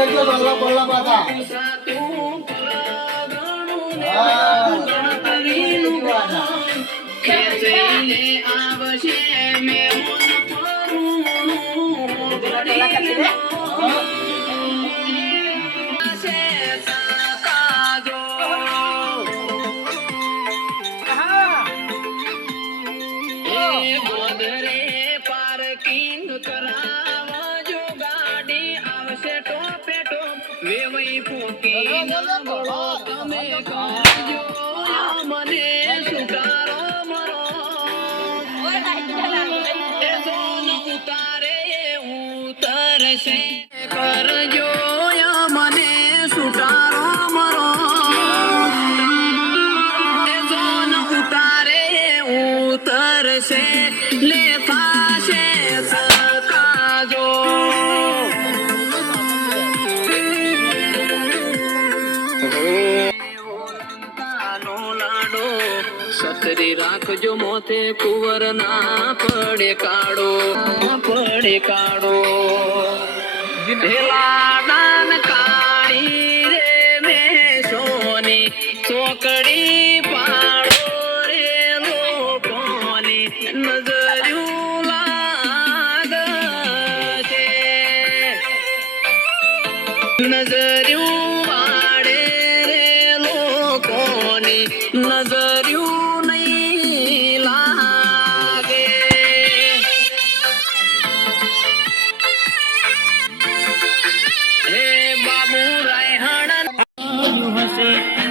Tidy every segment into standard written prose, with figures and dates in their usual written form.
કરજો ડોલા બોલા પાછા કરજો મને સુટારો મરો સોન ઉતારે ઉતરશે લે થાશે સકાજો લાડો સતરી રાખજો મોથે કુંવર ના પડે કાળો ઢેલા દાન કાળી રે મે સોની ચોકડી પાડો રે લોકોની નજર્યું લાગશે નજર્યું વાડે રે લોકોની નજર્યું નહીં લાગે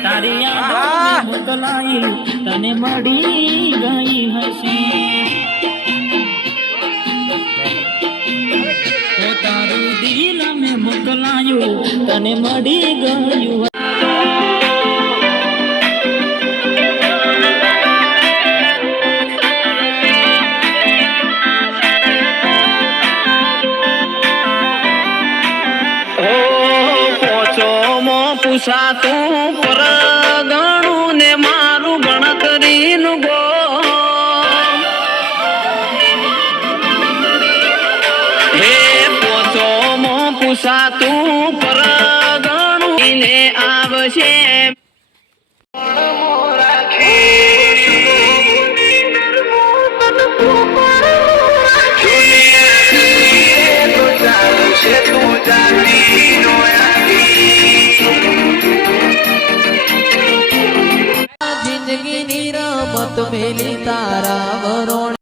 તારી યાદ મોકલાઈ તને મળી ગઈ હશે ઓ તારું દિલ મેં મોકલાયું તને મળી ગયું પૂછાતું પર ગણું ને મારું ગણતરીનું ગો હે પોચો મો પૂછાતું પર ગણું ને આવશે જિંદગીની રમત મેલી તારા વરોણ